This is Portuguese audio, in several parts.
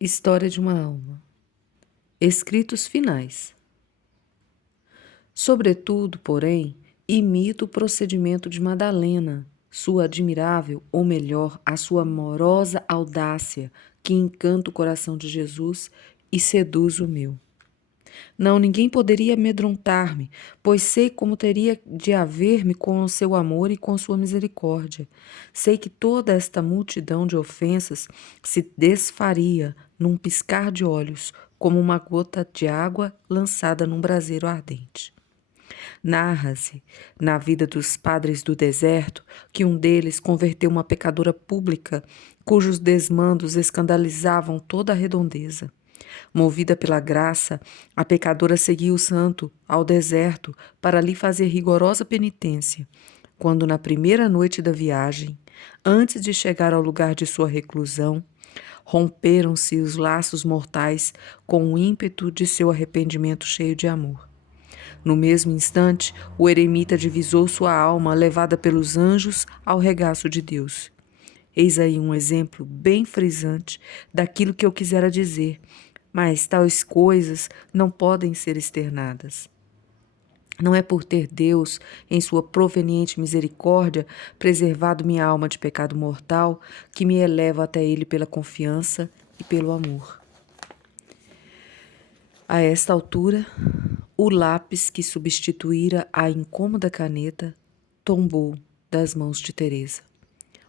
História de uma alma. Escritos finais. Sobretudo, porém, imito o procedimento de Madalena, sua admirável, ou melhor, a sua amorosa audácia, que encanta o coração de Jesus e seduz o meu. Não, ninguém poderia amedrontar-me, pois sei como teria de haver-me com o seu amor e com sua misericórdia. Sei que toda esta multidão de ofensas se desfaria num piscar de olhos, como uma gota de água lançada num braseiro ardente. Narra-se, na vida dos padres do deserto, que um deles converteu uma pecadora pública, cujos desmandos escandalizavam toda a redondeza. Movida pela graça, a pecadora seguiu o santo ao deserto para lhe fazer rigorosa penitência, quando na primeira noite da viagem, antes de chegar ao lugar de sua reclusão, romperam-se os laços mortais com o ímpeto de seu arrependimento cheio de amor. No mesmo instante, o eremita divisou sua alma, levada pelos anjos ao regaço de Deus. Eis aí um exemplo bem frisante daquilo que eu quisera dizer, mas tais coisas não podem ser externadas. Não é por ter Deus, em sua proveniente misericórdia, preservado minha alma de pecado mortal, que me elevo até Ele pela confiança e pelo amor. A esta altura, o lápis que substituíra a incômoda caneta tombou das mãos de Teresa.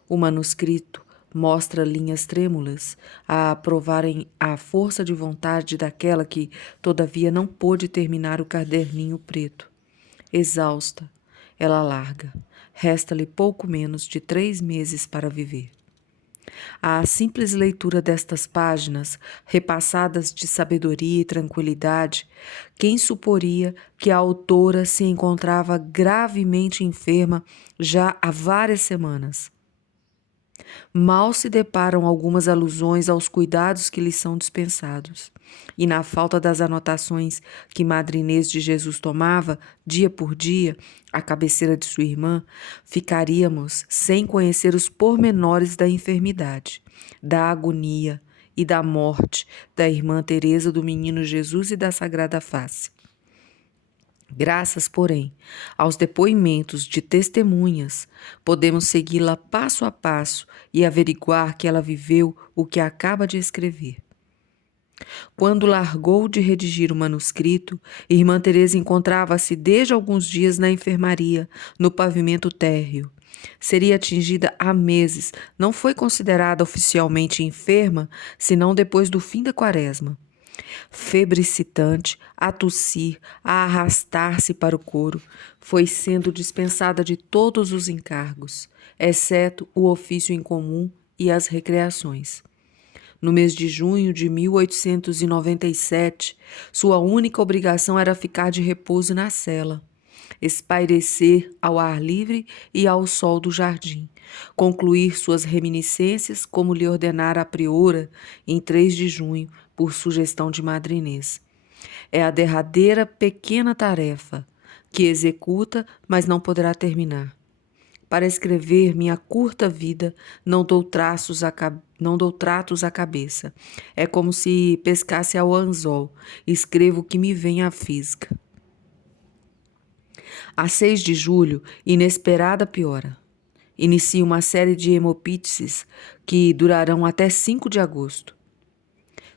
O manuscrito mostra linhas trêmulas a provarem a força de vontade daquela que, todavia, não pôde terminar o caderninho preto. Exausta, ela larga. Resta-lhe pouco menos de 3 meses para viver. À simples leitura destas páginas, repassadas de sabedoria e tranquilidade, quem suporia que a autora se encontrava gravemente enferma já há várias semanas? Mal se deparam algumas alusões aos cuidados que lhes são dispensados. E na falta das anotações que Madre Inês de Jesus tomava, dia por dia, à cabeceira de sua irmã, ficaríamos sem conhecer os pormenores da enfermidade, da agonia e da morte da irmã Teresa do Menino Jesus e da Sagrada Face. Graças, porém, aos depoimentos de testemunhas, podemos segui-la passo a passo e averiguar que ela viveu o que acaba de escrever. Quando largou de redigir o manuscrito, irmã Teresa encontrava-se desde alguns dias na enfermaria, no pavimento térreo. Seria atingida há meses, não foi considerada oficialmente enferma, senão depois do fim da quaresma. Febre excitante, a tossir, a arrastar-se para o coro, foi sendo dispensada de todos os encargos, exceto o ofício em comum e as recreações. No mês de junho de 1897, sua única obrigação era ficar de repouso na cela, espairecer ao ar livre e ao sol do jardim, concluir suas reminiscências como lhe ordenara a priora em 3 de junho, por sugestão de Madre Inês. É a derradeira pequena tarefa, que executa, mas não poderá terminar. Para escrever minha curta vida, não dou tratos à cabeça. É como se pescasse ao anzol. Escrevo o que me vem à fisga. A 6 de julho, inesperada piora. Inicio uma série de hemopítises que durarão até 5 de agosto.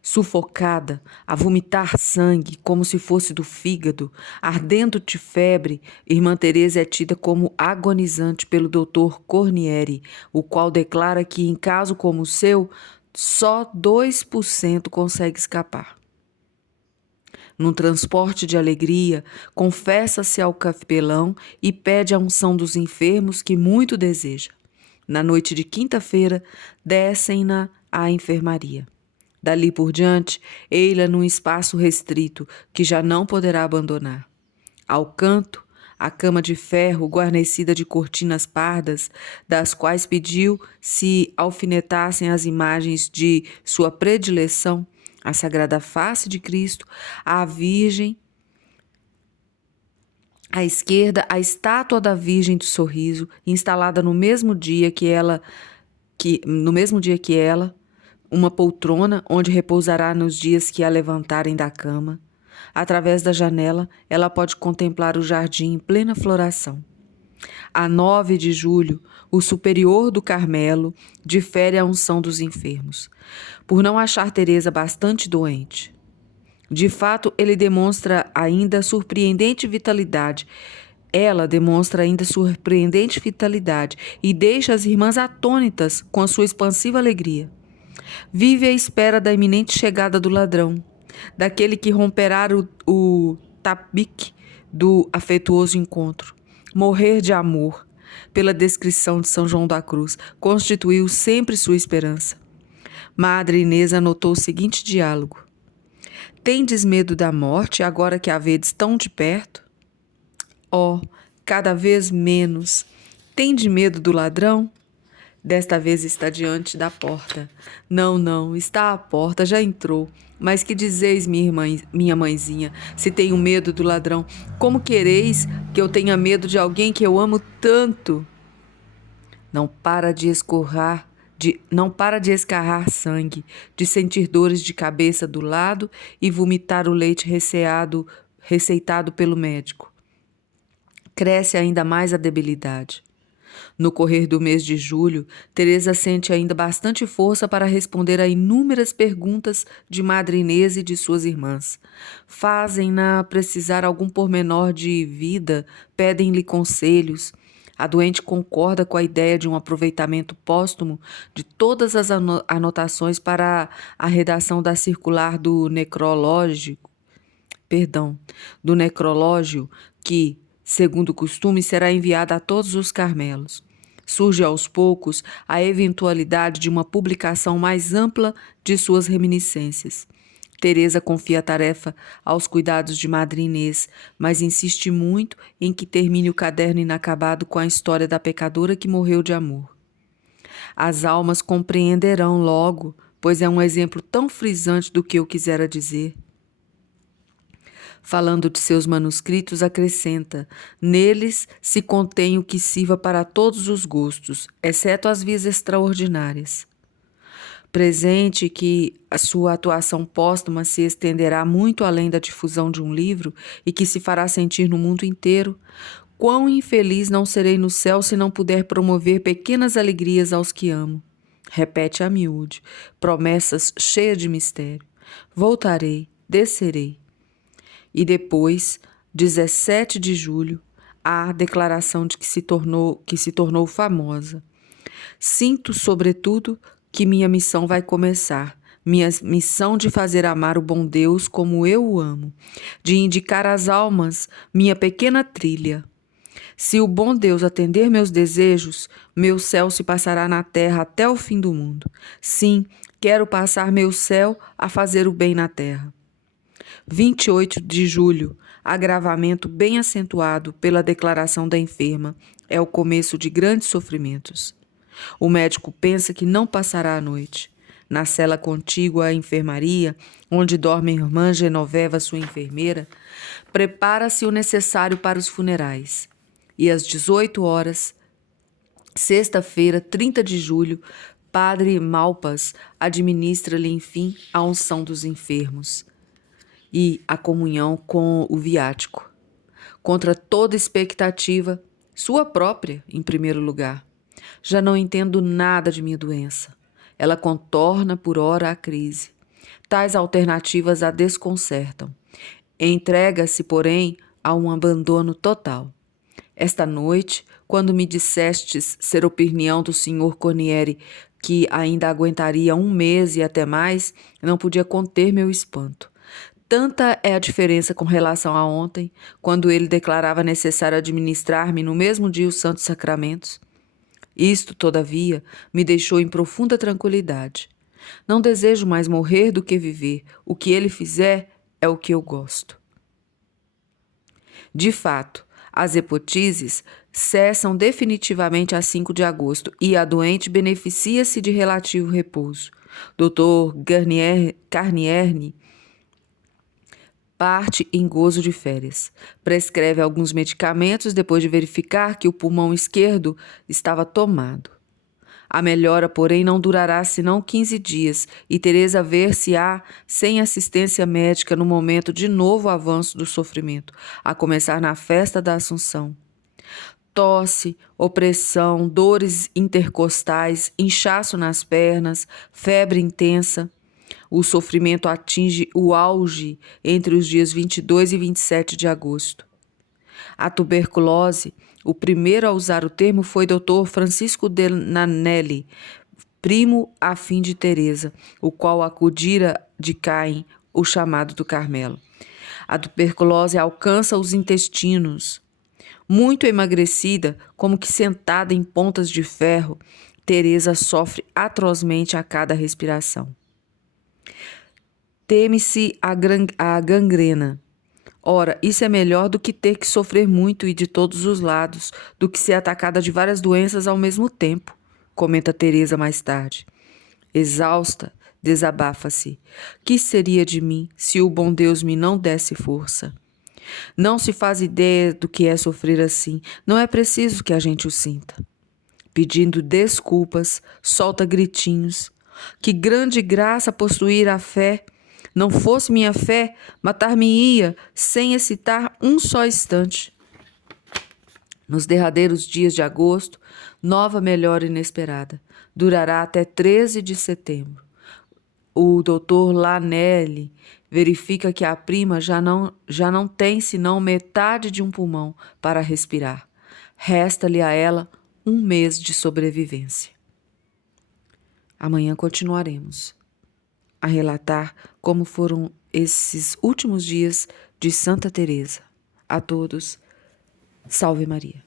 Sufocada, a vomitar sangue como se fosse do fígado, ardendo de febre, irmã Teresa é tida como agonizante pelo Dr. Cornieri, o qual declara que em caso como o seu, só 2% consegue escapar. Num transporte de alegria, confessa-se ao capelão e pede a unção dos enfermos que muito deseja. Na noite de quinta-feira, descem-na à enfermaria. Dali por diante, ei-la num espaço restrito que já não poderá abandonar. Ao canto, a cama de ferro guarnecida de cortinas pardas, das quais pediu se alfinetassem as imagens de sua predileção, a Sagrada Face de Cristo, a Virgem, à esquerda, a estátua da Virgem do Sorriso, instalada no mesmo dia que ela, uma poltrona onde repousará nos dias que a levantarem da cama. Através da janela, ela pode contemplar o jardim em plena floração. A 9 de julho, o superior do Carmelo difere a unção dos enfermos, por não achar Teresa bastante doente. De fato, ele demonstra ainda surpreendente vitalidade. Ela demonstra ainda surpreendente vitalidade e deixa as irmãs atônitas com a sua expansiva alegria. Vive à espera da iminente chegada do ladrão, daquele que romperá o tabique do afetuoso encontro. Morrer de amor, pela descrição de São João da Cruz, constituiu sempre sua esperança. Madre Inês anotou o seguinte diálogo: tendes medo da morte agora que a vedes tão de perto? Oh, cada vez menos. Tende medo do ladrão? Desta vez está diante da porta. Não, está à porta, já entrou. Mas que dizeis, minha mãezinha, se tenho medo do ladrão? Como quereis que eu tenha medo de alguém que eu amo tanto? Não para de escarrar sangue, de sentir dores de cabeça do lado e vomitar o leite receitado pelo médico. Cresce ainda mais a debilidade. No correr do mês de julho, Teresa sente ainda bastante força para responder a inúmeras perguntas de Madre Inês e de suas irmãs. Fazem-na precisar algum pormenor de vida, pedem-lhe conselhos. A doente concorda com a ideia de um aproveitamento póstumo de todas as anotações para a redação da circular do necrológio que, segundo o costume, será enviada a todos os Carmelos. Surge aos poucos a eventualidade de uma publicação mais ampla de suas reminiscências. Teresa confia a tarefa aos cuidados de Madre Inês, mas insiste muito em que termine o caderno inacabado com a história da pecadora que morreu de amor. As almas compreenderão logo, pois é um exemplo tão frisante do que eu quisera dizer. Falando de seus manuscritos, acrescenta: neles se contém o que sirva para todos os gostos, exceto as vias extraordinárias. Presente que a sua atuação póstuma se estenderá muito além da difusão de um livro e que se fará sentir no mundo inteiro, quão infeliz não serei no céu se não puder promover pequenas alegrias aos que amo. Repete a miúde, promessas cheias de mistério. Voltarei, descerei. E depois, 17 de julho, a declaração de que se tornou famosa. Sinto, sobretudo, que minha missão vai começar, minha missão de fazer amar o bom Deus como eu o amo, de indicar às almas minha pequena trilha. Se o bom Deus atender meus desejos, meu céu se passará na terra até o fim do mundo. Sim, quero passar meu céu a fazer o bem na terra. 28 de julho, agravamento bem acentuado pela declaração da enferma, é o começo de grandes sofrimentos. O médico pensa que não passará a noite. Na cela contígua à enfermaria, onde dorme a irmã Genoveva, sua enfermeira, prepara-se o necessário para os funerais. E às 18 horas, sexta-feira, 30 de julho, Padre Malpas administra-lhe, enfim, a unção dos enfermos e a comunhão com o viático. Contra toda expectativa, sua própria, em primeiro lugar. Já não entendo nada de minha doença. Ela contorna por ora a crise. Tais alternativas a desconcertam. Entrega-se, porém, a um abandono total. Esta noite, quando me dissestes ser opinião do Sr. Cornieri que ainda aguentaria 1 mês e até mais, não podia conter meu espanto. Tanta é a diferença com relação a ontem, quando ele declarava necessário administrar-me no mesmo dia os santos sacramentos. Isto, todavia, me deixou em profunda tranquilidade. Não desejo mais morrer do que viver. O que ele fizer é o que eu gosto. De fato, as hipotises cessam definitivamente a 5 de agosto e a doente beneficia-se de relativo repouso. Dr. Carnierne parte em gozo de férias. Prescreve alguns medicamentos depois de verificar que o pulmão esquerdo estava tomado. A melhora, porém, não durará senão 15 dias, e Teresa ver-se-á sem assistência médica no momento de novo avanço do sofrimento, a começar na festa da Assunção. Tosse, opressão, dores intercostais, inchaço nas pernas, febre intensa. O sofrimento atinge o auge entre os dias 22 e 27 de agosto. A tuberculose, o primeiro a usar o termo foi Dr. Francisco de Nanelli, primo afim de Teresa, o qual acudira de Caim, o chamado do Carmelo. A tuberculose alcança os intestinos. Muito emagrecida, como que sentada em pontas de ferro, Teresa sofre atrozmente a cada respiração. Teme-se a gangrena. Ora, isso é melhor do que ter que sofrer muito e de todos os lados, do que ser atacada de várias doenças ao mesmo tempo, comenta Teresa mais tarde. Exausta, desabafa-se. Que seria de mim se o bom Deus me não desse força? Não se faz ideia do que é sofrer assim. Não é preciso que a gente o sinta. Pedindo desculpas, solta gritinhos. Que grande graça possuir a fé! Não fosse minha fé, matar-me-ia sem hesitar um só instante. Nos derradeiros dias de agosto, nova melhora inesperada. Durará até 13 de setembro. O doutor Lanelli verifica que a prima já não tem senão metade de um pulmão para respirar. Resta-lhe a ela 1 mês de sobrevivência. Amanhã continuaremos a relatar como foram esses últimos dias de Santa Teresa. A todos, salve Maria.